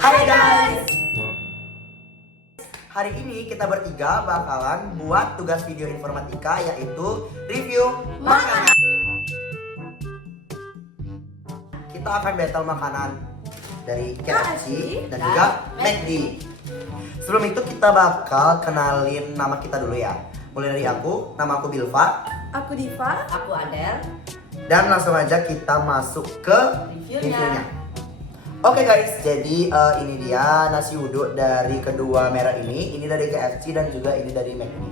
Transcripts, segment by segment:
Hai guys. Hari ini kita bertiga bakalan buat tugas video informatika yaitu review makanan. Kita akan battle makanan dari KFC dan juga McD. Sebelum itu kita bakal kenalin nama kita dulu ya. Mulai dari aku, nama aku Bilva. Aku Diva. Aku Adel. Dan langsung aja kita masuk ke reviewnya. Oke guys, jadi ini dia nasi uduk dari kedua merek ini. Ini dari KFC dan juga ini dari McD.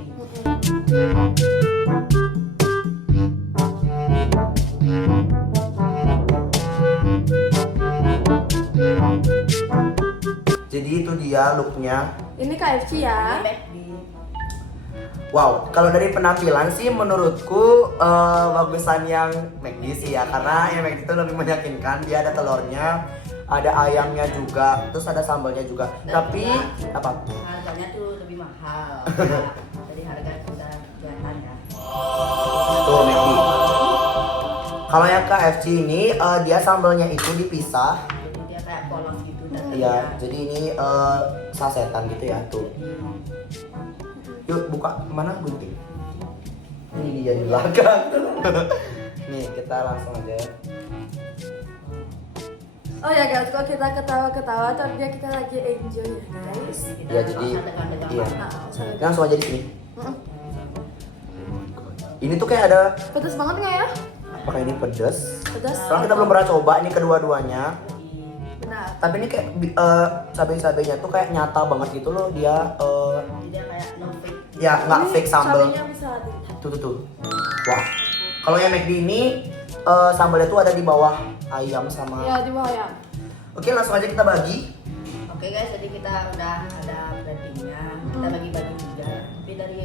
Jadi itu dia looknya. Ini KFC ya. Wow, kalau dari penampilan sih menurutku bagusan yang McD sih ya. Karena yang McD itu lebih meyakinkan. Dia ada telurnya, ada ayamnya juga, terus ada sambalnya juga. Tapi apa? Harganya tuh lebih mahal. Jadi harga sudah kelihatan ya. Tuh McD. Kalau yang KFC ini dia sambalnya itu dipisah. Jadi dia kayak polos gitu. Iya, jadi ini sasetan gitu ya tuh. Yuk buka mana gunting? Ini dia di belakang. Nih kita langsung aja. Oh ya guys, kalau kita ketawa-ketawa tadinya kita lagi enjoy ya guys. Ya jadi iya. Langsung aja di sini. Ini tuh kayak ada. Pedas banget nggak ya? Apakah ini pedas? Pedas. Soalnya kita belum pernah coba ini kedua-duanya. Benar. Tapi ini kayak cabai-cabainya tuh kayak nyata banget gitu loh dia. Jadi dia kayak no fake. Ya nggak Ini fake sambal. cabenya bisa dilihat. Tuh. Wah. Kalau yang McD ini sambalnya tuh ada di bawah ayam sama. Ya di bawah ya. Oke langsung aja kita bagi. Oke guys, jadi kita udah ada brandingnya. Kita bagi-bagi juga. Tapi dari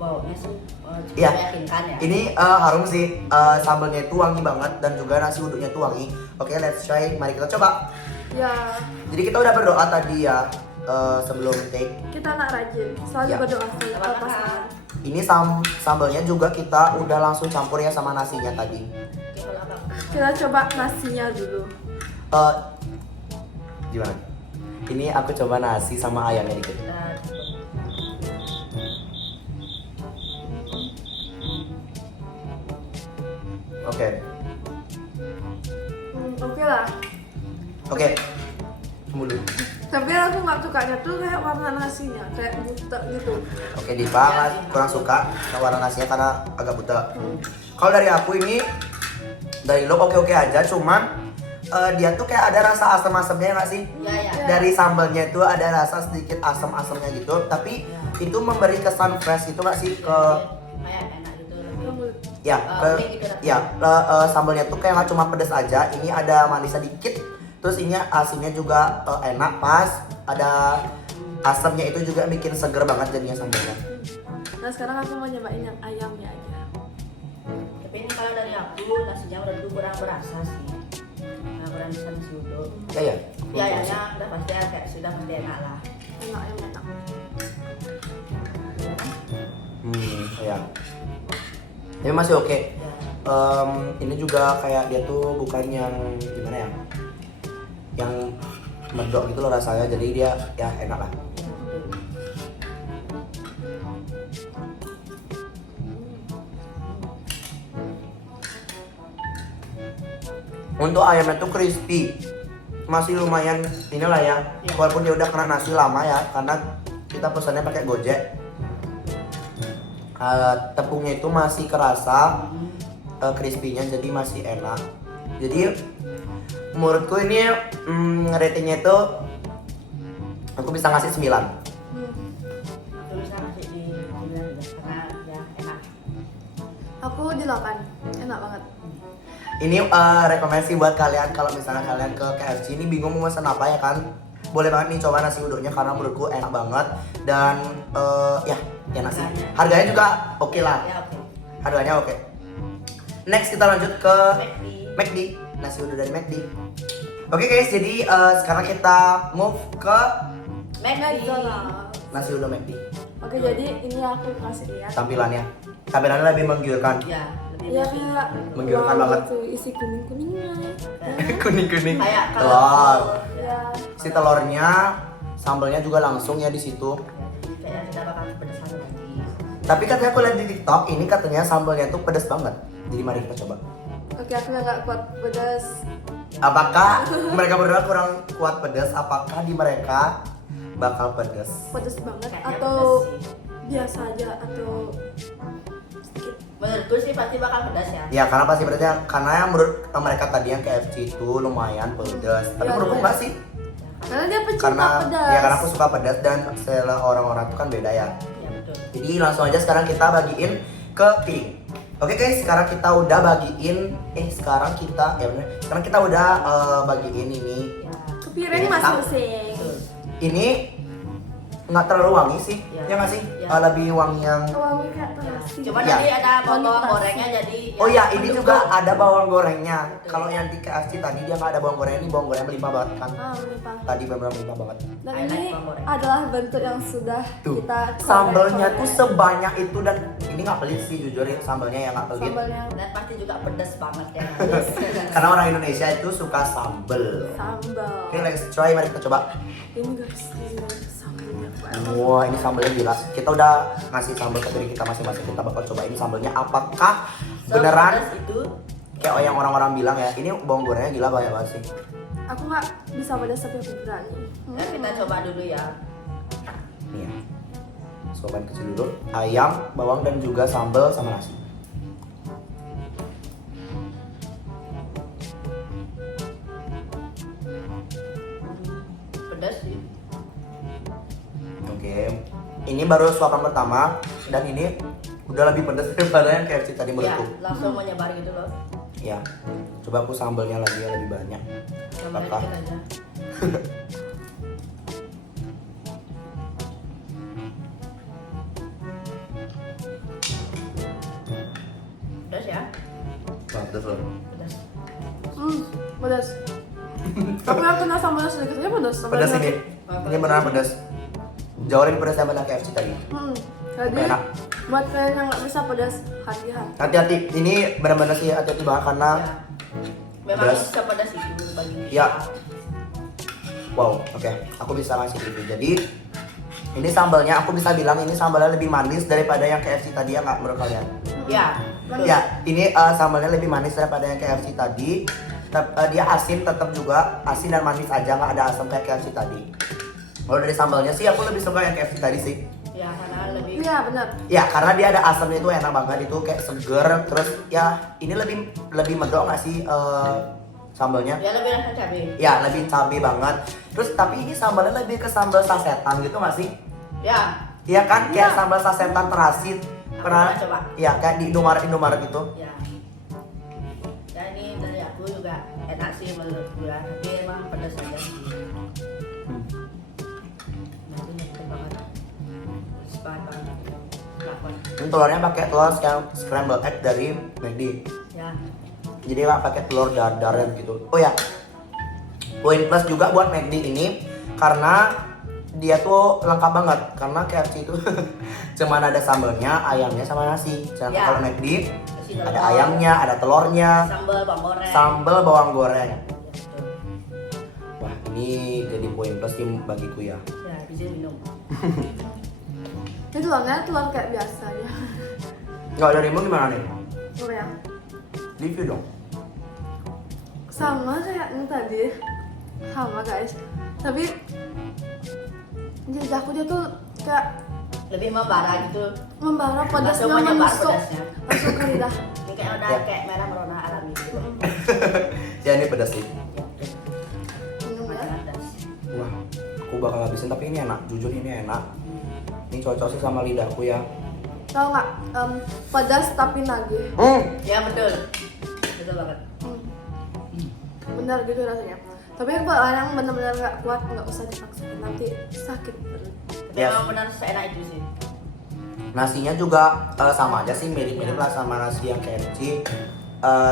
baunya sih cukup Iya. meyakinkan ya. Ini harum sih. Sambalnya itu wangi banget dan juga nasi uduknya itu wangi. Oke let's try. Mari kita coba. Ya. Jadi kita udah berdoa tadi ya sebelum take. Kita anak rajin. Selalu Ya. berdoa selalu Apa-apa. pasangan. Ini sambalnya juga kita udah langsung campur ya sama nasinya tadi. Oke, kalau apa? Kita coba nasinya dulu. Gimana? Ini aku coba nasi sama ayamnya dikit. Kita Oke. Oke lah. Oke. Mulu. Tapi aku nggak sukanya tuh kayak warna nasinya kayak butek gitu. Oke, Diva kurang suka warna nasinya karena agak buta. Kalau dari aku ini dari look oke aja, cuman dia tuh kayak ada rasa asam-asamnya nggak sih? ya. Dari sambalnya itu ada rasa sedikit asam-asamnya gitu, tapi itu memberi kesan fresh itu nggak sih ke Kayak enak gitu. ya Unik gitu rasanya. sambalnya tuh kayak nggak cuma pedas aja, ini ada manisnya dikit, terus ini asinnya juga enak pas, ada asamnya itu juga bikin seger banget jadinya sambalnya. Nah sekarang aku mau nyobain yang ayamnya aja. Tapi ini kalau dari aku nasinya menurutku kurang berasa sih. Nah, kurang bisa nasi uduk. Ya. Ya udah pasti kayak sudah pasti enak lah. Enak yang enak. Ya. Tapi masih oke. Ini juga kayak dia tuh bukan yang gimana ya? Yang medok gitu loh rasanya, jadi dia ya enak lah. Untuk ayamnya tuh crispy, masih lumayan inilah ya. Walaupun dia udah kena nasi lama ya, karena kita pesannya pakai Gojek. Tepungnya itu masih kerasa crispy-nya, jadi masih enak. Jadi menurutku ini ratingnya itu aku bisa ngasih 9. Aku bisa masih di 9 juga karena ya enak. Aku di 8. Enak banget. Ini rekomendasi buat kalian kalau misalnya kalian ke KFC ini bingung mau pesan apa ya kan, boleh banget nih coba nasi uduknya karena menurutku enak banget dan ya enak sih. Harganya juga oke lah. Ya oke. Harganya oke. Next kita lanjut ke McD. McD, nasi uduk dari McD. Oke guys, jadi sekarang kita move ke McDonald's. nasi uduk McD. Oke jadi ini aku kasih lihat. Tampilannya lebih menggiurkan. Ya, lebih Ya bersih. kayak Menggiurkan banget. tuh isi kuning kuningnya. Kuning-kuning. Kayak Telur. Ya si telurnya, sambalnya juga langsung ya di situ. Ya, jadi kayaknya kita bakal pedesan lagi. Tapi katanya aku lihat di TikTok ini katanya sambalnya tuh pedas banget. Jadi mari kita coba. Oke, aku yang nggak kuat pedas. Apakah mereka berdua kurang kuat pedas? Apakah di mereka bakal pedas? Pedas banget Kayaknya atau pedes sih. biasa aja atau sedikit. Menurutku sih pasti bakal pedas ya. Ya karena pasti berarti karena yang menurut mereka tadi yang KFC itu lumayan pedas. Tapi Iya, menurutku iya. enggak sih. Karena dia pecinta Karena pedas. ya karena aku suka pedas dan selera orang-orang itu kan beda ya. Ya betul. Jadi langsung aja sekarang kita bagiin ke piring. Oke guys, sekarang kita udah bagiin sekarang kita udah bagiin ini. Ya. Ke piring masing-masing. Betul. Ini nggak terlalu wangi sih, Ya. ya nggak sih? Ya. Lebih wangi yang Wangi kayak terasi. Cuma Ya. tadi ada bawang Kualitas. gorengnya jadi. Oh ya, ini mendukung. juga ada bawang gorengnya. Betul. Kalau yang di KFC tadi dia nggak ada bawang goreng, ini bawang goreng melimpah banget kan? Melimpah. Tadi benar-benar melimpah banget. Dan I like ini bawang goreng. adalah bentuk yang sudah Tuh, kita sambalnya tuh korek-korek. sebanyak itu dan ini nggak pelit sih jujur ya sambalnya ya nggak pelit. Sambalnya Dan pasti juga pedas banget ya. Karena orang Indonesia itu suka sambal. sambal. Oke, let's try, mari kita coba. Ini guys, ini guys, sambalnya. Wah, ini sambalnya gila. Kita udah ngasih sambal ke diri kita masing-masing. Kita bakal cobain sambalnya apakah beneran Sepedas itu. kayak yang orang-orang bilang ya. Ini bawang gorengnya gila banyak banget sih. Aku nggak bisa pedas tapi aku berani. Ya, kita coba dulu ya. Nih ya. Cobain kecil dulu. Ayam, bawang dan juga sambal sama nasi. Pedas sih. Oke. Ini baru suapan pertama dan ini udah lebih pedas daripada yang KFC tadi Ya, menurutku. langsung menyebar gitu loh. Ya. Coba aku sambalnya lagi ya lebih banyak. Sambalnya Apa? dikit aja. Pedas ya? Wah, pedas loh. Pedas. Pedas. Aku yang kena sambalnya sedikit aja pedas. Pedas ini. Ini beneran pedas. Jauh lebih pedas daripada KFC tadi. Jadi Enak. buat kalian yang nggak bisa pedas, hati-hati. Hati-hati, ini benar-benar sih hati-hati banget karena Ya. Memang pedas. ini sepedas itu bagi kita. Ya. Wow, oke, aku bisa ngasih review. Jadi ini sambalnya aku bisa bilang ini sambalnya lebih manis daripada yang KFC tadi ya nggak menurut kalian? Ya. betul. Ya, ini sambalnya lebih manis daripada yang KFC tadi. Dia asin tetap juga asin dan manis aja nggak ada asam kayak KFC tadi. Kalau dari sambalnya sih aku lebih suka yang KFC tadi sih. Ya, karena lebih. Iya benar. Ya karena dia ada asamnya itu enak banget itu kayak seger terus ya ini lebih medok nggak sih sambalnya? Ya lebih rasa cabai. Ya lebih cabai banget. Terus tapi ini sambalnya lebih ke sambal sasetan gitu nggak sih? Ya. Iya kan kayak Iya. sambal sasetan terasi. Pernah? Coba. Iya kayak di Indomaret gitu. Ya. Ya ini dari aku juga enak sih menurutku ya. Tapi emang pedas aja sih. Nah, ini enak banget. Sepakat banget. Lakon. Ini telurnya pakai telur scramble egg dari McD. Ya. Jadi nggak pakai telur dadar gitu. Oh ya, poin plus juga buat McD ini karena dia tuh lengkap banget karena KFC itu cuman ada sambalnya, ayamnya sama nasi. Sedangkan Ya. kalau McD Kasih ada telur, ayamnya, ada telurnya, sambal bawang goreng. sambal bawang goreng. Ya, betul. Wah ini jadi poin plus sih bagiku ya. Ya, bisa minum. Ini telurnya telur kayak biasa ya. Nggak darimu gimana nih? Oh ya. Review dong. Sama kayak yang tadi. Sama guys. Tapi lidahku dia tuh kayak Lebih membara gitu. membara pedasnya Langsung menyebar menusuk pedasnya. masuk ke lidah. Ini kayak udah Ya. kayak merah merona alami gitu. Ya ini pedas sih. Minum ya. Pedas. Wah, aku bakal habisin tapi ini enak. Jujur ini enak. Ini cocok sih sama lidahku ya. Tahu nggak? Pedas tapi nagih. Ya betul. Betul banget. Benar gitu rasanya. Tapi buat orang yang benar-benar nggak kuat nggak usah dipaksain nanti sakit perut. Tapi Yes. memang benar seenak itu sih. Nasinya juga sama aja sih, mirip-mirip lah sama nasi yang KFC.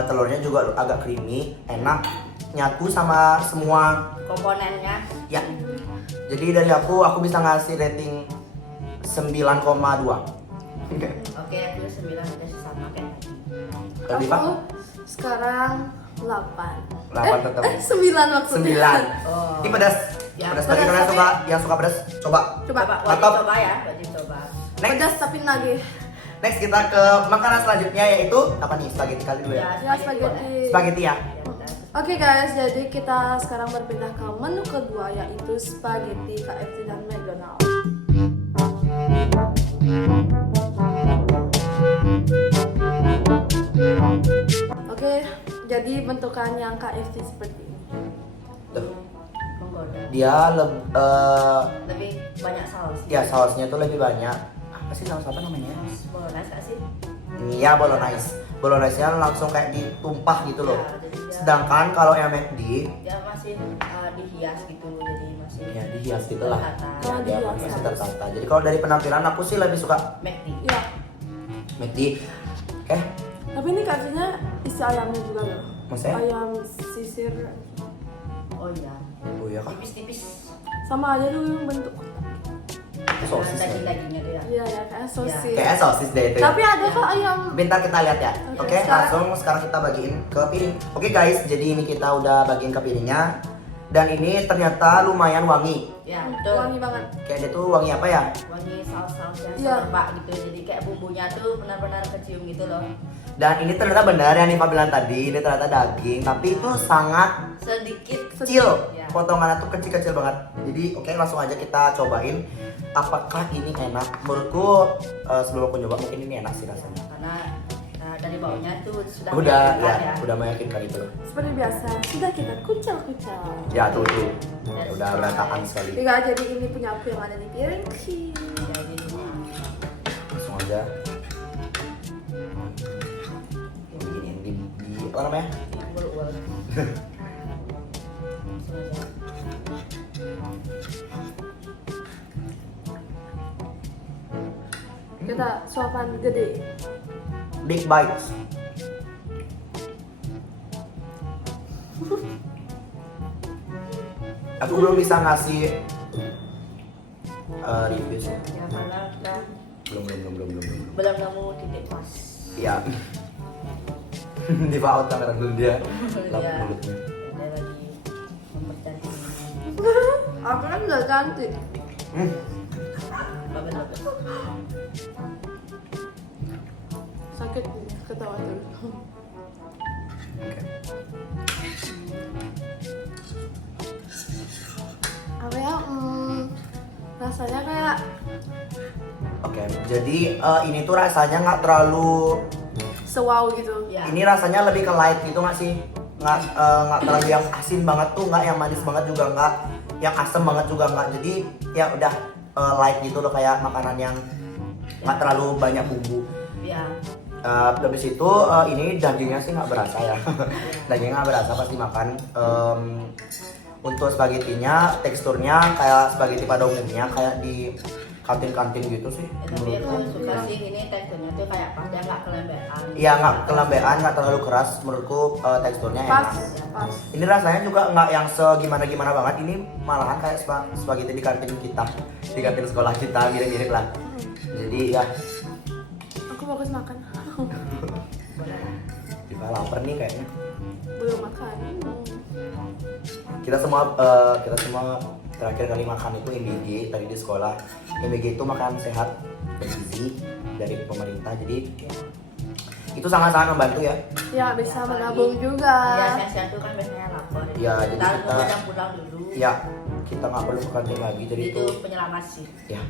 Telurnya juga agak creamy, enak, nyatu sama semua. Komponennya Ya. Jadi dari aku bisa ngasih rating 9,2. oke, aku 9 udah sama kayak tadi. Kalau Diva? Aku sekarang 8 tetap. 9 maksudnya. 9. Oh. Ini pedas. Ya, Pedas bagi pedas, kalian tapi- suka yang suka pedas, coba. Coba. Wajib Mantap. coba ya, wajib coba. Next. Pedas tapi nagih. Next kita ke makanan selanjutnya yaitu apa nih? Spaghetti kali dulu ya. Ya, spaghetti. Spaghetti ya. Oke guys, jadi kita sekarang berpindah ke menu kedua yaitu spaghetti KFC dan McDonald's. Oke, jadi bentukan yang KFC seperti ini. Tuh. Menggoda. Dia Lebih banyak saus. ya sausnya tuh lebih banyak. Apa sih saus apa namanya? Bolognese nggak sih? Iya, bolognese. Bolognese-nya langsung kayak ditumpah gitu loh. Ya, jadi dia, Sedangkan kalau yang McD dia masih dihias gitu, jadi masih ya dihias gitu lah. tertata. Ya, Oh, dia dihias. masih tertata. Jadi kalau dari penampilan aku sih lebih suka McD. Ya, McD. Oke. tapi ini KFC-nya isi ayamnya juga loh. Maksudnya? Ayam sisir Oh iya. Oh iya kah? Tipis-tipis. sama aja tuh yang bentuk. Sosis ya. Daging-dagingnya tuh ya. Iya ya, kayak sosis. Kayak sosis deh itu. Ya. Tapi ada kok ayam. Bentar kita lihat ya. Oke, Oke, sekarang- sekarang kita bagiin ke piring. Oke guys, jadi ini kita udah bagiin ke piringnya. Dan ini ternyata lumayan wangi. Ya, betul. Wangi banget. Kayak dia tuh wangi apa ya? Wangi saus-saus yang Iya. semerbak gitu. Jadi kayak bumbunya tuh benar-benar kecium gitu loh. Dan ini ternyata benar yang Nifa bilang tadi, ini ternyata daging, tapi itu sangat Sedikit kecil. Ya. Potongannya tuh kecil-kecil banget. Jadi oke, langsung aja kita cobain apakah ini enak. Menurutku sebelum aku nyoba mungkin ini enak sih rasanya. Karena dari baunya tuh sudah Udah meyakinkan ya, udah meyakinkan itu. Seperti biasa, sudah kita kucel-kucel. Ya tuh. Ya, udah berantakan sekali. Tiga, jadi ini punya aku yang ada di piring. Jadi Langsung aja. Begini di apa namanya? ulul. Kita suapan gede. Big bites. Aku belum bisa ngasih review sih. Ya karena kita Belum. belum nemu titik pas. Iya. Di out kamera dulu dia. Lap Ya, mulutnya. dia lagi mempercantik. Aku kan udah cantik. Babel-babel. Sakit nih, ketawa terus. Oke. Apa ya? Rasanya kayak Oke. Jadi ini tuh rasanya nggak terlalu. sewow gitu. Ya. Ini rasanya lebih ke light gitu nggak sih? Nggak terlalu yang asin banget tuh, nggak yang manis banget juga nggak, yang asam banget juga nggak. Jadi ya udah light gitu loh, kayak makanan yang nggak terlalu banyak bumbu. Ya. Habis itu ini dagingnya sih nggak berasa ya. Dagingnya nggak berasa pasti makan. Untuk spagettinya teksturnya kayak spaghetti pada umumnya, kayak di kantin-kantin gitu sih. Ya, tapi aku menurutku. suka sih ini teksturnya tuh kayak pas dia nggak kelembean. Iya, nggak kelembean, nggak terlalu keras. Menurutku teksturnya Pas, enak. pas. Ini rasanya juga nggak yang segimana-gimana banget. Ini malahan kayak spaghetti di kantin kita, di kantin sekolah kita, mirip-mirip lah. Jadi ya, Aku bagus makan. kita lapar nih kayaknya. Belum makan. Kita semua terakhir kali makan itu MBG tadi di sekolah. MBG itu makan sehat bergizi dari pemerintah. Jadi itu sangat-sangat membantu ya. Ya bisa menabung juga. Ya, siang-siang tuh kan biasanya lapar. Ya, jadi kita- pulang dulu. Ya, kita nggak perlu ke kantin lagi. Jadi Itu itu penyelamat sih. ya.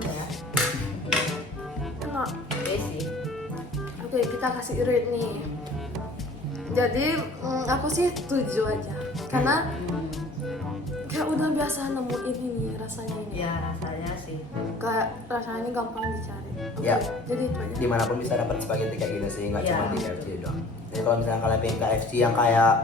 Ya. Enak. Oke sih. Oke, kita kasih rate nih. Jadi aku sih 7 aja. Karena kayak udah biasa nemuin ini rasanya ini. Ya rasanya sih. Kayak rasanya ini gampang dicari. Oke, Ya. jadi itu aja. Dimanapun bisa dapat spaghetti kayak gini sih, nggak Ya. cuma di KFC doang. Jadi kalau misalnya kalian pengen KFC yang kayak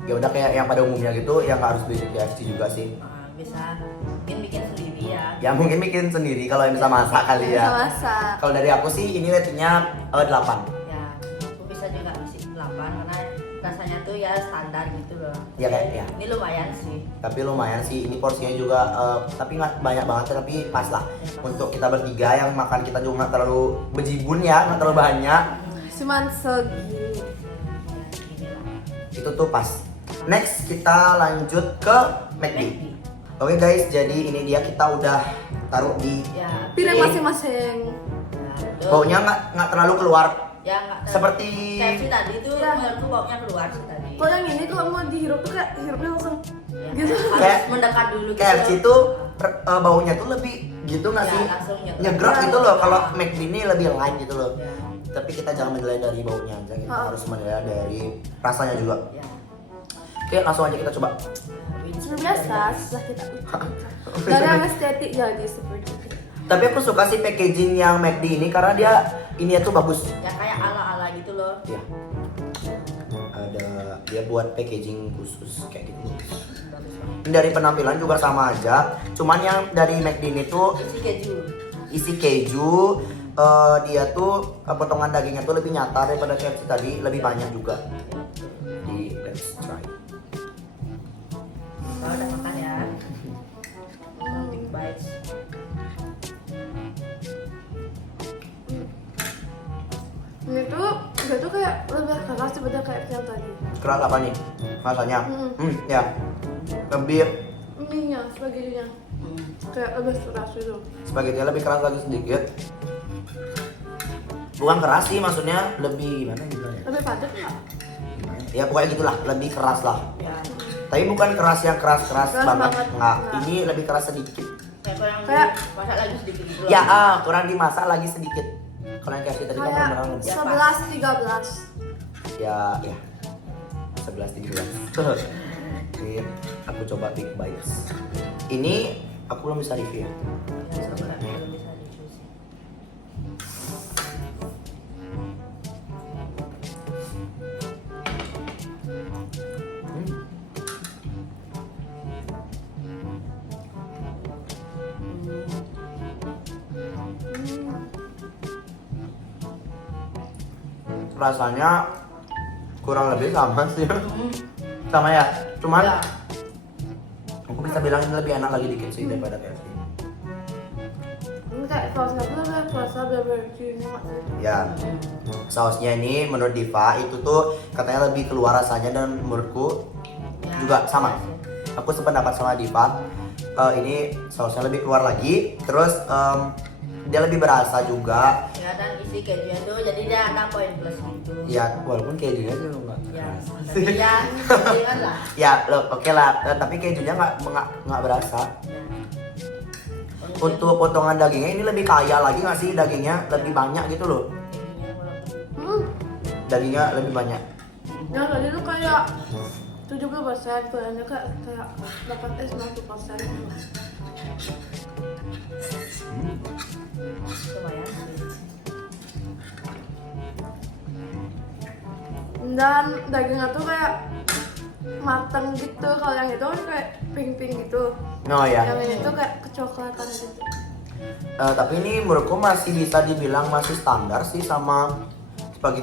ya udah kayak yang pada umumnya gitu, ya nggak harus beli di KFC juga sih. Bisa mungkin bikin sendiri ya. Ya mungkin bikin sendiri kalau yang bisa masak kali Bisa ya. masak. Kalau dari aku sih ini ratingnya 8. Ya, aku bisa juga ngasih 8 karena rasanya tuh ya standar gitu loh. Ya, kayak, ya. Ini lumayan sih. Tapi lumayan sih, ini porsinya juga tapi nggak banyak banget tapi pas lah. Ya, pas. Untuk kita bertiga yang makan kita juga nggak terlalu bejibun ya, nggak terlalu banyak. cuman segini. Itu tuh pas. Next kita lanjut ke McD. Oke guys, jadi ini dia kita udah taruh di Ya, Piring masing-masing. baunya nggak terlalu keluar. Ya nggak terlalu. Seperti- KFC tadi tuh Ya. menurutku baunya keluar sih tadi. Kalau yang ini kalau mau dihirup tuh kayak hirupnya langsung Ya, gitu. harus Kayak mendekat dulu gitu. KFC tuh baunya tuh lebih gitu nggak Ya, sih? langsung Nyegrap Ya. gitu loh. Kalau McD ini lebih light gitu loh. Ya. Tapi kita jangan menilai dari baunya aja, kita Ha. harus menilai dari rasanya juga. Ya. Oke, langsung aja kita coba. Seperti biasa setelah kita dari yang estetik jadi seperti itu. Tapi aku suka sih packaging yang McD ini karena dia ini tuh bagus. Ya kayak ala-ala gitu loh. Ya. Ada dia buat packaging khusus kayak gitu. Bagus banget. Dari penampilan juga sama aja. Cuman yang dari McD ini tuh Isi keju. isi keju, dia tuh potongan dagingnya tuh lebih nyata daripada KFC tadi, lebih banyak juga. Di let's try. Kalau udah makan ya. Big bites. Ini tuh dia tuh kayak lebih keras daripada kayak yang tadi. Keras apa nih rasanya? Hmm. Ya. Lebih Ininya, spaghettinya kayak lebih keras gitu. spaghettinya lebih keras lagi sedikit. Bukan keras sih, maksudnya lebih gimana gitu ya? Lebih padat nggak? Ya pokoknya gitulah, lebih keras lah. Ya. Tapi bukan keras yang keras-keras Keras banget, banget, enggak. enggak. Ini lebih keras sedikit. Kayak kurang Kayak- masak lagi sedikit gitu loh. Ya, kurang dimasak lagi sedikit. Kalau yang KFC tadi kan Kayak beneran lebih. 11-13. Ya, 11-13. Oke, aku coba Big Bites. Ini aku belum bisa review ya. Ya, sabar, belum bisa dicuci. Hmm. Rasanya kurang lebih sama sih. Sama ya, cuman Ya. aku bisa bilang ini lebih enak lagi dikit sih daripada KFC. Ini kayak sausnya tuh lebih kerasa barbecue-nya nggak sih? Ya, sausnya ini menurut Diva itu tuh katanya lebih keluar rasanya dan menurutku Ya, juga sama. ya sih. Aku sependapat sama Diva. Ini sausnya lebih keluar lagi, terus dia lebih berasa juga. Ya, dan isi kejunya tuh jadi dia ada poin plus gitu. Ya, walaupun kejunya juga enggak. Ya, tapi ya, jangan lah. Ya, oke lah. Tapi kejunya nggak berasa. Ya. Untuk potongan dagingnya ini lebih kaya lagi nggak sih dagingnya? Lebih banyak gitu loh. Kejunya walaupun- Hmm. Dagingnya lebih banyak. Yang tadi tuh kayak 70%, kuahnya kayak 90%. lumayan sih. Dan dagingnya tuh kayak mateng gitu. Kalau yang itu kan kayak pink-pink gitu. Oh ya. Yang ini tuh kayak kecoklatan gitu. Tapi ini menurutku masih bisa dibilang masih standar sih sama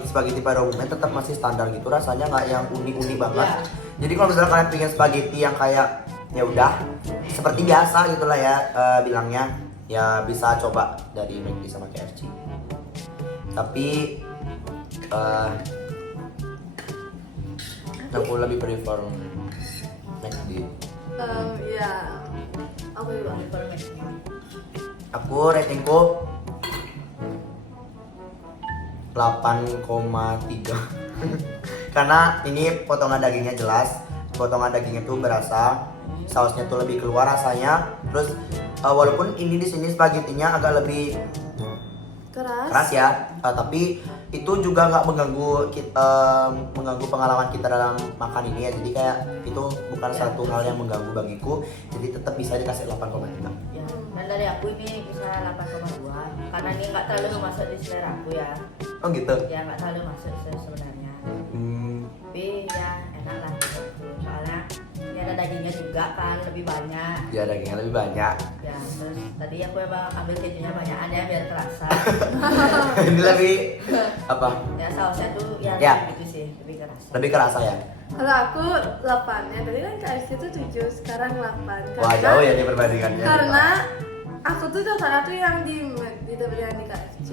spaghetti pada umumnya, tetap masih standar gitu rasanya, nggak yang unik-unik banget. Ya. Jadi kalau misalnya kalian pengen spaghetti yang kayak ya udah seperti biasa gitulah ya, bilangnya ya bisa coba dari McD sama KFC. Tapi aku lebih prefer McD. Ya, aku juga. Aku ratingku 8,3 karena ini potongan dagingnya jelas, potongan dagingnya tuh berasa, sausnya tuh lebih keluar rasanya. Terus walaupun ini di sini spagettinya agak lebih keras ya, tapi itu juga nggak mengganggu pengalaman kita dalam makan ini ya. Jadi kayak itu bukan satu hal yang mengganggu bagiku, jadi tetap bisa dikasih 8,3. Ya, dan dari aku ini bisa 8,2 karena ini nggak terlalu masuk di selera aku ya. Oh gitu. Ya nggak terlalu masuk sebenarnya. Hmm, Tapi ya enak lah gitu. Soalnya ini ada dagingnya juga kan lebih banyak. ya dagingnya lebih banyak. Ya terus tadi aku emang ambil kejunya banyak ada biar kerasa. Ini lebih apa? Ya sausnya tuh ya, Ya. gitu sih lebih kerasa. Lebih kerasa ya. Kalau aku 8 ya, tadi kan KFC itu 7, sekarang 8. Wah jauh ya nih perbandingannya. Karena aku tuh cocoknya tuh yang di McD daripada yang di KFC.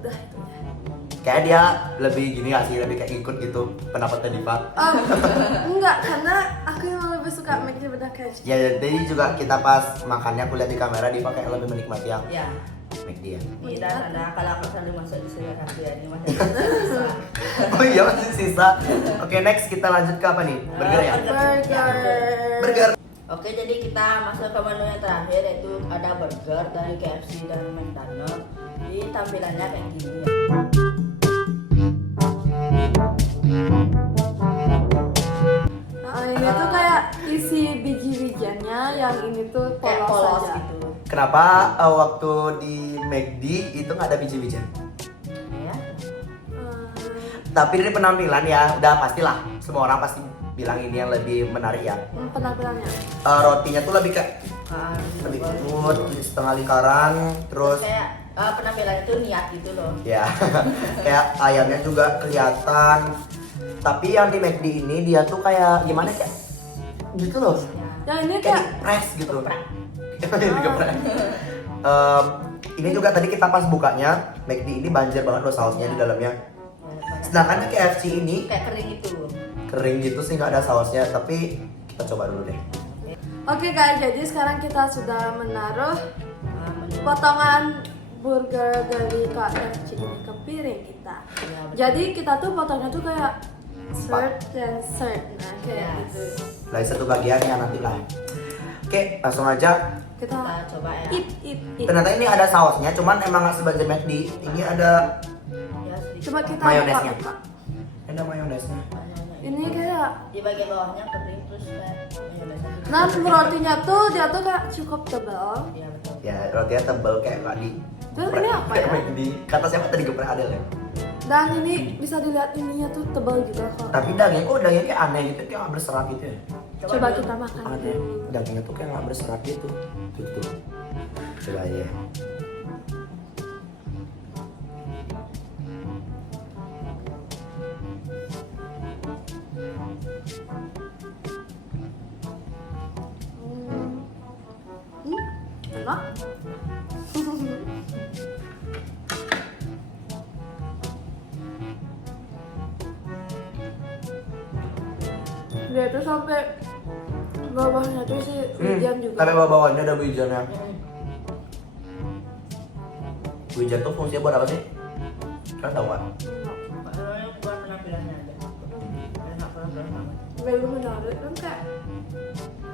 Udah itu ya. Kayak dia lebih gini gak sih, lebih kayak ikut gitu pendapatnya Diva. Enggak, karena aku yang lebih suka McD daripada KFC. Ya jadi juga kita pas makannya aku lihat di kamera Diva kayak lebih menikmati yang Ya. McD ya. Tidak ada kalau aku selalu masuk di sini kan ya ini masih sisa. Oh iya masih sisa. Oke next kita lanjut ke apa nih? Burger ya? Burger. Burger. Oke, jadi kita masuk ke menu yang terakhir yaitu ada burger dari KFC dan McDonald. Jadi tampilannya kayak gini ya. Nah, ini tuh kayak isi biji-bijiannya, yang ini tuh Kayak polos polos aja. gitu. Kenapa waktu di McD itu nggak ada biji-bijian? Ya. Tapi dari penampilan ya udah pastilah semua orang pasti bilang ini yang lebih menarik ya. Penampilannya. Rotinya tuh lebih kayak Kan, lebih lembut, setengah lingkaran, terus kayak penampilan itu niat gitu loh. ya kayak ayamnya juga kelihatan. Tapi yang di McD ini dia tuh kayak gimana kayak gitu loh. Ya. Yang ini Kayak kayak di press gitu. Geprek. Digeprek. Ini juga tadi kita pas bukanya McD ini banjir banget loh sausnya di dalamnya. Sedangkan di KFC ini Kayak kering gitu. kering gitu sih nggak ada sausnya, tapi kita coba dulu deh. Oke guys, jadi sekarang kita sudah menaruh Menu. potongan burger dari KFC ini ke piring kita. Ya, betul. Jadi kita tuh potongnya tuh kayak third dan third, nah kayak Yes. gitu. Dari satu bagian ya nanti lah. Oke, langsung aja. Kita Kita coba ya. eat. Ternyata ini ada sausnya, cuman emang nggak sebanjir McD. Ini ada Ya, sedikit. Coba kita Mayonesnya. buka. ada mayonesnya. Ini kayak Di bagian bawahnya kering terus kayak mayonesnya tuh. nah rotinya tuh dia tuh kayak cukup tebal. Iya betul. Ya rotinya tebel kayak nggak di. Terus ini apa ya? Di kata siapa tadi geprek Adel ya? Dan ini bisa dilihat ininya tuh tebal juga kok. Tapi dagingnya kayak aneh gitu, kayak nggak berserat gitu ya. Coba dulu. kita makan Aneh, dulu. dagingnya tuh kayak nggak berserat gitu. Tuh. Coba aja ya. Enak? Dia tuh sampai bawahnya tuh si wijen juga. Tapi bawahnya ada wijennya. Hmm. Wijen tuh fungsinya buat apa sih? Kan tahu kan? Makanya buat penampilannya aja. Enak banget. Belum menarik kan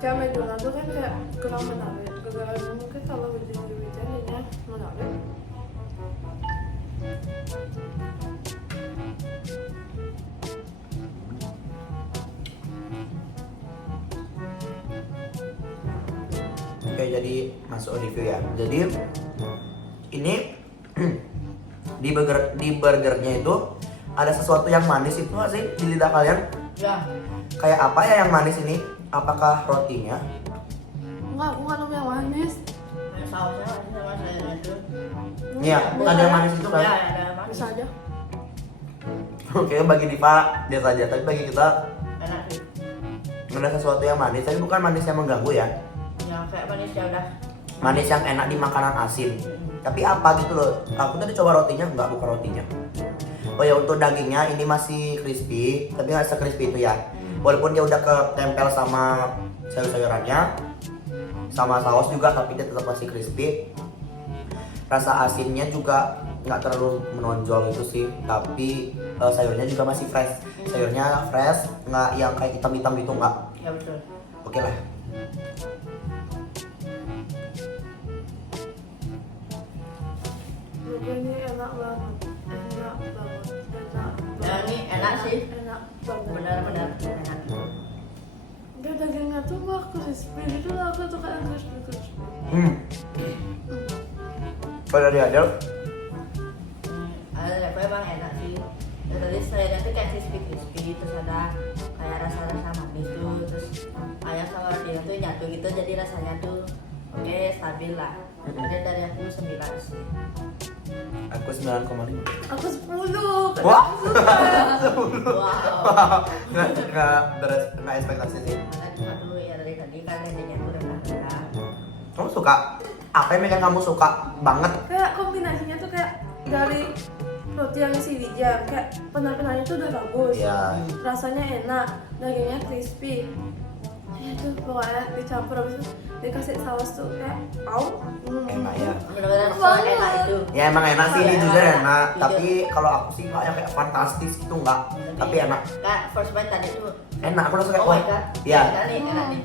kayak McDonald tuh kan kayak kurang menarik. Gara-gara mungkin kalau wijen ini menarik. Oke, jadi masuk review ya. Jadi ini di burgernya itu ada sesuatu yang manis itu nggak sih di lidah kalian? Ya. Kayak apa ya yang manis ini? Apakah rotinya? Enggak, bukan yang manis. Kayak sausnya sama sayurnya tuh. Iya, ada yang manis itu kan? Ya, ada manis. Bisa aja. Oke, bagi Diva dia saja, tapi bagi kita Enak sih. ada sesuatu yang manis, tapi bukan manis yang mengganggu ya. Ya kayak manis ya udah. Manis yang enak di makanan asin. Tapi apa gitu loh? Aku tadi coba rotinya, enggak bukan rotinya. Oh ya, untuk dagingnya ini masih crispy, tapi nggak se-crispy itu ya. Walaupun dia udah ketempel sama sayur-sayurannya, sama saus juga, tapi dia tetap masih crispy. Rasa asinnya juga nggak terlalu menonjol gitu sih, tapi sayurnya juga masih fresh. Sayurnya fresh, nggak yang kayak hitam-hitam gitu nggak. Ya betul. Oke lah. Burger ini enak banget. Enak banget. Ya ini enak sih. Enak banget. Benar-benar enak. Dia dagingnya tuh nggak crispy gitu loh, aku tuh kayak crispy. Kalau dari Adel, Ada level emang enak sih. Ya, tadi sayurnya tuh kayak crispy, terus ada kayak rasa-rasa manis tuh, terus ayam sama rotinya tuh nyatu gitu, jadi rasanya tuh oke, stabil lah. Jadi dari aku 9 sih. aku 9,5. Aku 10. Wah. Wow. nggak ekspektasi sih. Tadi tuh ya dari tadi kan ratingnya tuh rendah-rendah. Kamu suka? Apa yang bikin kamu suka banget? Kayak kombinasinya tuh kayak dari roti yang isi wijen, kayak penar-penarnya tuh udah bagus, Iya. rasanya enak, dagingnya crispy. Ya tuh pokoknya dicampur habis itu dikasih saus tuh kayak Enak ya. Benar-benar Banget. enak itu. Ya emang enak sih, ini Iya. jujur enak. Jujur. Tapi kalau aku sih nggak yang kayak fantastis itu nggak. Tapi enak. Kayak first bite tadi tuh. Enak, aku langsung kayak Oh my wah. god. Iya. Enak nih, enak nih.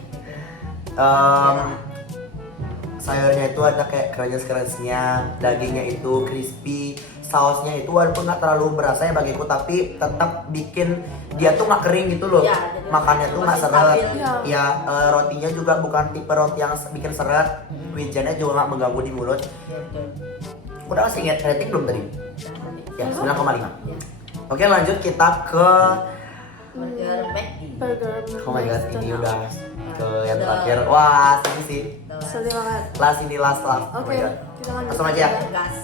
Sayurnya itu ada kayak kerennya, dagingnya itu crispy, sausnya itu walaupun nggak terlalu berasa ya bagiku, tapi tetap bikin dia tuh nggak kering gitu loh. Iya, jadi Makannya tuh nggak masih seret. stabil. Iya. Ya rotinya juga bukan tipe roti yang bikin seret. Wijennya juga nggak mengganggu di mulut. Iya, betul. Udah kasih rating belum tadi? Ya 9,5. Iya. Oke lanjut kita ke Burger McD. burger. oh my god ini McDonald's. udah ke yang terakhir. Wah ini sih Sedih banget. last ini last. Oh Oke, my god. kita lanjut. Langsung aja ya. Gas.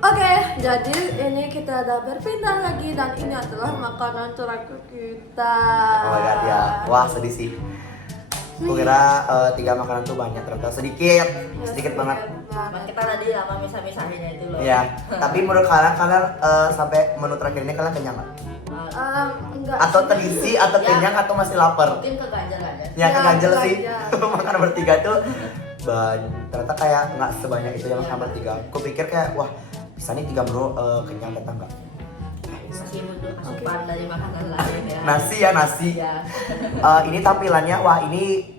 Oke, jadi ini kita ada berpindah lagi dan ini adalah makanan terakhir kita. Oh my god ya. Wah sedih sih. Aku kira 3 makanan tuh banyak ternyata sedikit, Ya, sedikit banget. Emang kita tadi lama misah-misahinnya itu loh. Ya. Tapi menurut kalian sampai menu terakhir ini kalian kenyang nggak? Enggak. Atau terisi atau Ya. kenyang atau masih lapar? Mungkin keganjal aja. Ya Ya, keganjel sih. keganjel. Makan bertiga tuh ternyata kayak nggak sebanyak itu yang sama bertiga. Aku pikir kayak wah bisa nih 3 menu kenyang datang nggak? Masih butuh asupan dari makanan lain ya. Nasi ya nasi. Ya. Ini tampilannya wah ini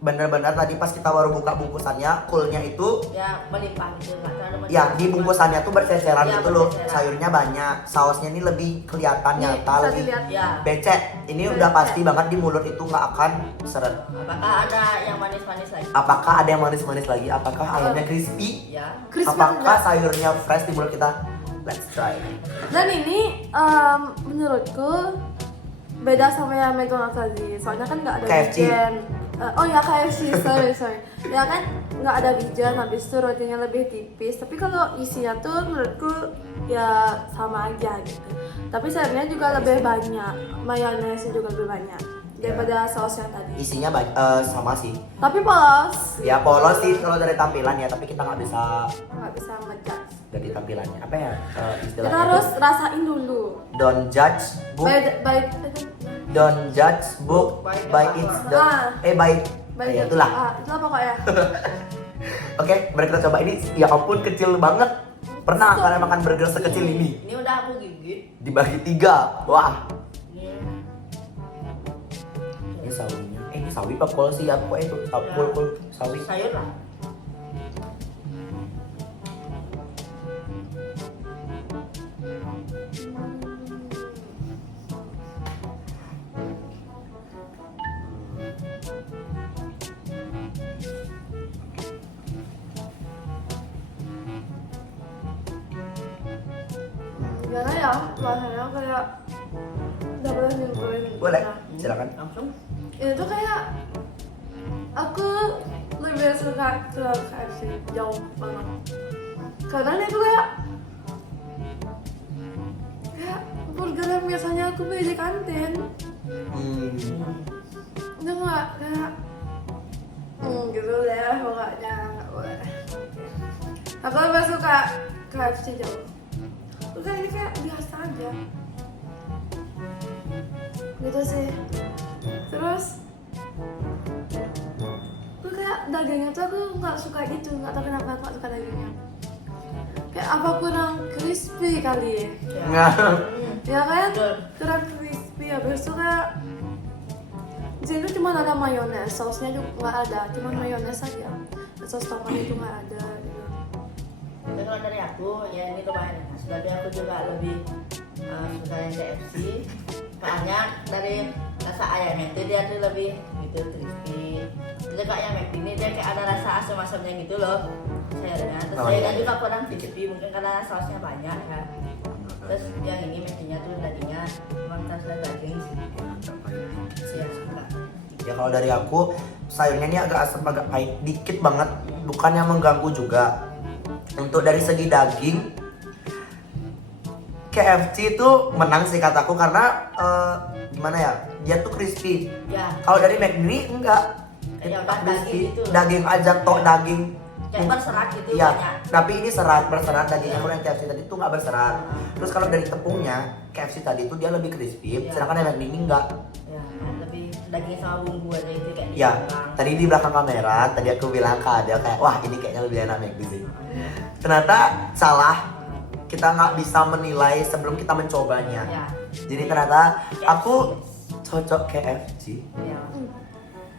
bener-bener tadi pas kita baru buka bungkusannya coolnya itu Ya melimpah gitu nggak terlalu banyak. ya di bungkusannya tuh berceceran Ya, gitu loh, berceceran. sayurnya banyak, sausnya ini lebih kelihatan Nih, nyata, bisa lebih dilihat. Ya. becek. Ini udah Becek. pasti banget di mulut itu nggak akan seret. Apakah ada yang manis-manis lagi? Apakah ada yang manis-manis lagi? Apakah ayamnya crispy? Ya. Crispy Apakah enggak? sayurnya fresh di mulut kita? Let's try. Dan ini menurutku beda sama yang McDonald's tadi. Soalnya kan nggak ada KFC. wijen. Oh ya KFC, sorry. Ya kan nggak ada wijen, habis itu rotinya lebih tipis. Tapi kalau isinya tuh menurutku ya sama aja gitu. Tapi sayurnya juga lebih banyak, mayonesnya juga lebih banyak daripada saus yang tadi. Isinya sama sih. Tapi polos, Ya polos sih kalau dari tampilan ya, tapi kita nggak bisa nggak bisa ngejudge. dari tampilannya. Apa ya Kita istilahnya? harus itu? rasain dulu. Don't judge book. Don't judge book by its by ya itulah. Itulah pokoknya. Oke, mari kita coba ini. Ya ampun kecil banget. Pernah kalian makan burger sekecil ini? Ini udah aku gigit. Dibagi 3. Wah, Ini ini sawinya. Ini sawi apa kol sih? Aku itu kol sawi. sayur lah. Gimana ya? Rasanya kayak udah boleh nyobain. Boleh, Nah, silakan. Langsung. Ini tuh kayak aku lebih suka ke KFC jauh banget. Karena ini tuh kayak burger yang biasanya aku beli di kantin. Itu nggak kayak gitu deh pokoknya nggak boleh. Aku lebih suka KFC jauh. Tuh kayak ini kayak biasa aja. Gitu sih. Terus tuh kayak dagingnya tuh aku nggak suka gitu, nggak tahu kenapa aku nggak suka dagingnya. Kayak apa kurang crispy kali ya? Nggak. Ya kan? Betul. Kurang crispy, habis itu kayak di sini tuh cuma ada mayones, sausnya juga nggak ada, cuma mayones aja. Saus tomat itu nggak ada. Gitu. Tapi kalau dari aku ya ini lumayan enak. Tapi aku juga lebih suka yang KFC. Soalnya dari rasa ayamnya itu dia tuh lebih gitu crispy. Jadi kayak yang McD ini dia kayak ada rasa asam-asamnya gitu loh sayurnya. Terus Oh, sayurnya iya. juga kurang crispy mungkin karena sausnya banyak kan. Terus yang ini McD-nya tuh dagingnya memang terasa daging sih. Saya suka. Ya kalau dari aku sayurnya ini agak asam agak pahit dikit banget, bukan yang mengganggu juga. Untuk dari segi daging KFC itu menang sih kataku karena gimana ya, dia tuh crispy. Ya. Kalau dari McD enggak, Ya, Tetap daging crispy. gitu. Daging aja tok daging kayak berserat gitu Iya, banyak. tapi ini berserat dagingnya. Kalau yang KFC tadi tuh nggak berserat. Terus kalau dari tepungnya, KFC tadi tuh dia lebih crispy, Iya. sedangkan yang McD ini enggak. Ya, lebih daging sama bumbu aja itu kayak Ya, dibilang. tadi di belakang kamera, tadi aku bilang ke Adel kayak, wah ini kayaknya lebih enak McD sih. Ternyata salah, kita nggak bisa menilai sebelum kita mencobanya. Ya. Jadi ternyata aku cocok KFC. Ya.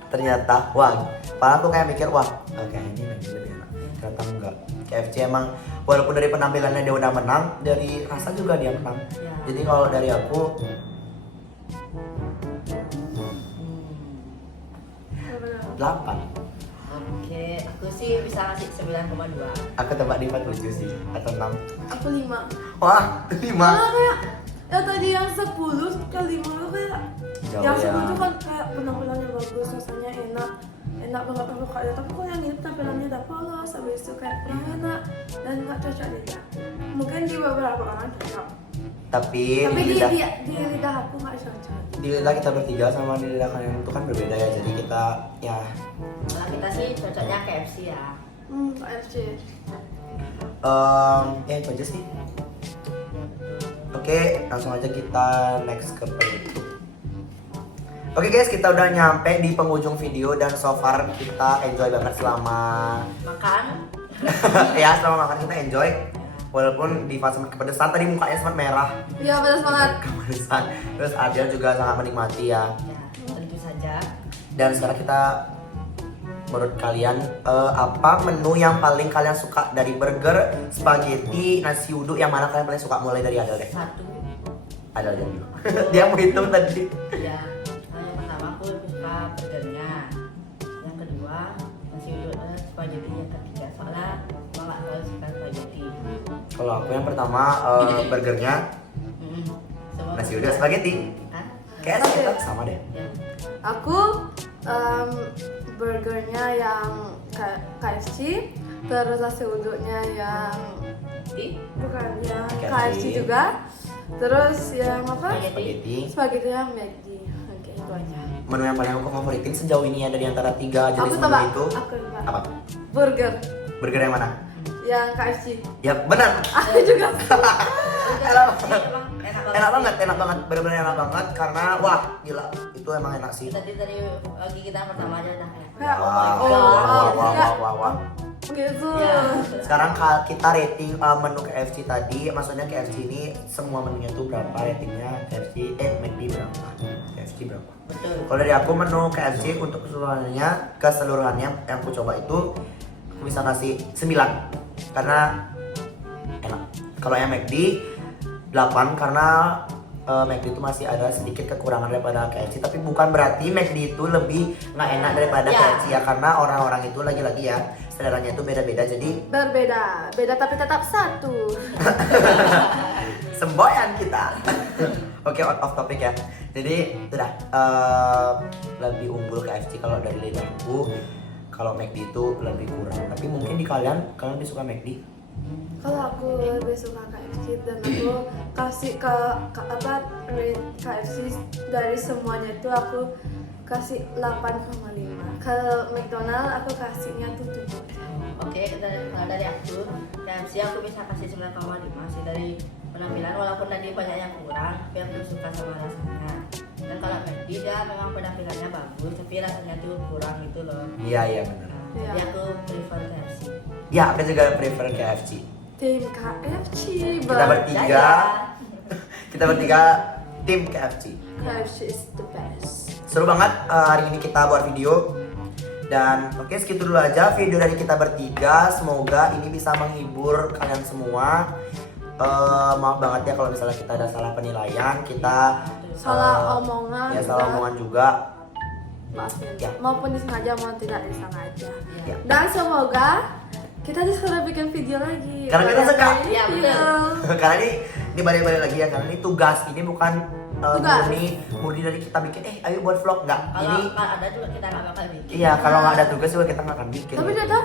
Ternyata, wah, padahal aku kayak mikir, wah, kayak ini McD lebih enak. Ternyata enggak. KFC emang, walaupun dari penampilannya dia udah menang, dari rasa juga dia menang. Ya. Jadi kalau dari aku, Hmm. 8. Oke, aku sih bisa ngasih 9,2. Aku tebak di 47 sih, atau 6. Aku 5. Wah, 5. Karena kayak ya tadi yang 10 ke 5 tuh kayak Jauh yang ya. 10 tuh kan kayak penampilannya bagus, rasanya enak banget aku kayak. Tapi kalau yang ini tampilannya udah polos, habis itu kayak kurang enak dan nggak cocok di lidah. Mungkin di beberapa orang cocok, Tapi tapi di di, lidah, di lidah aku nggak cocok. di lidah kita bertiga sama di lidah kalian itu kan berbeda ya. Jadi kita ya Kalau kita sih cocoknya KFC ya. KFC. ya itu aja sih. Oke, langsung aja kita next ke penutup. Oke guys, kita udah nyampe di penghujung video dan so far kita enjoy banget selama Makan. ya selama makan kita enjoy. Walaupun di fase kepedesan tadi mukanya sempat merah, Iya pedas banget. kepedesan. Terus Adel juga sangat menikmati ya. Ya, tentu saja. Dan sekarang kita, menurut kalian apa menu yang paling kalian suka dari burger, spaghetti, nasi uduk, yang mana kalian paling suka? Mulai dari Adel deh. Satu. Adel aja dulu. Dia mau hitung tadi. Ya, yang pertama aku suka burgernya. Yang kedua nasi uduk dan spaghetti. Yang ketiga soalnya aku nggak terlalu suka spaghetti. Kalau aku yang pertama burgernya, Semua nasi uduk, spaghetti. Kan? Kayak kita sama deh. Ya. Aku burgernya yang KFC, terus nasi uduknya yang Di bukan yang KFC. KFC juga, terus yang apa? Spaghetti. Spaghetti yang McD. Oke, itu aja. Menu yang paling aku favoritin sejauh ini ya dari antara 3 jenis Aku menu tebak. itu. Aku tebak. Apa? Burger Burger yang mana? yang KFC. Ya benar. Aku juga. Enak Emang enak banget, benar-benar enak banget karena wah gila, itu emang enak sih. Tadi lagi kita pertama aja udah kayak Kayak, Wow, oh, wow, wow, wow, wow, kayak, wow, wow. gitu. Ya. Sekarang kita rating menu KFC tadi, maksudnya KFC ini semua menunya tuh berapa ratingnya? KFC, McD berapa? KFC berapa? Betul. Kalau dari aku menu KFC untuk keseluruhannya yang aku coba itu aku bisa kasih 9 karena enak. Kalau yang McD 8 karena McD itu masih ada sedikit kekurangan daripada KFC, tapi bukan berarti McD itu lebih nggak enak daripada Ya. KFC ya, karena orang-orang itu lagi-lagi ya seleranya itu beda-beda, jadi Berbeda, beda tapi tetap satu. semboyan kita. Oke, off topic ya. Jadi sudah lebih unggul KFC kalau dari lidahku. Kalau McD itu lebih kurang. Tapi mungkin di kalian lebih suka McD? Kalau aku lebih suka KFC dan aku kasih ke apa rate KFC dari semuanya itu aku kasih 8,5. Kalau McDonald aku kasihnya tuh 7. Oke, kalau dari aku, KFC aku bisa kasih 9,5 sih dari penampilan, walaupun tadi banyak yang kurang, tapi aku suka sama rasanya. Dan kalau McD dia memang penampilannya bagus, tapi rasanya tuh kurang gitu loh. Iya benar. Iya. Jadi aku prefer KFC. Ya, aku juga prefer KFC. Tim KFC. Kita bertiga, kita bertiga tim KFC. KFC is the best. Seru banget hari ini kita buat video. Dan oke, segitu dulu aja video dari kita bertiga. Semoga ini bisa menghibur kalian semua. Maaf banget ya kalau misalnya kita ada salah penilaian, kita Salah omongan. ya salah juga. omongan juga. Maafin. Ya. Maupun disengaja maupun tidak disengaja. Ya. Dan semoga kita disuruh bikin video lagi. Karena kita suka. Iya, betul. Karena ini balik-balik lagi ya, karena ini tugas, ini bukan Tugas. murni dari kita bikin ayo buat vlog, enggak. Kalau Ini ada juga kita nggak bakal bikin. iya, kalau nggak ada tugas juga kita nggak akan bikin. Tapi ternyata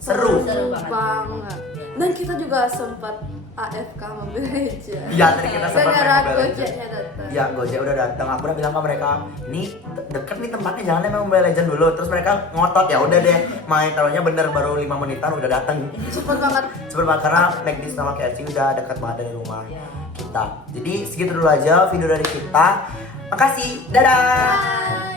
Seru. Seru banget. banget. Dan kita juga sempat AFK Mobile Legends. Iya, tadi kita sempat Gara-gara main Mobile Gojeknya datang. Ya, Gojek udah datang. Aku udah bilang ke mereka, ini deket nih tempatnya, jangan main Mobile Legends dulu. Terus mereka ngotot, ya udah deh, main taruhnya bener baru 5 menitan udah datang. Cepet banget. Cepet banget karena McD sama KFC udah dekat banget dari rumah Iya. kita. Jadi segitu dulu aja video dari kita. Makasih, dadah. Bye.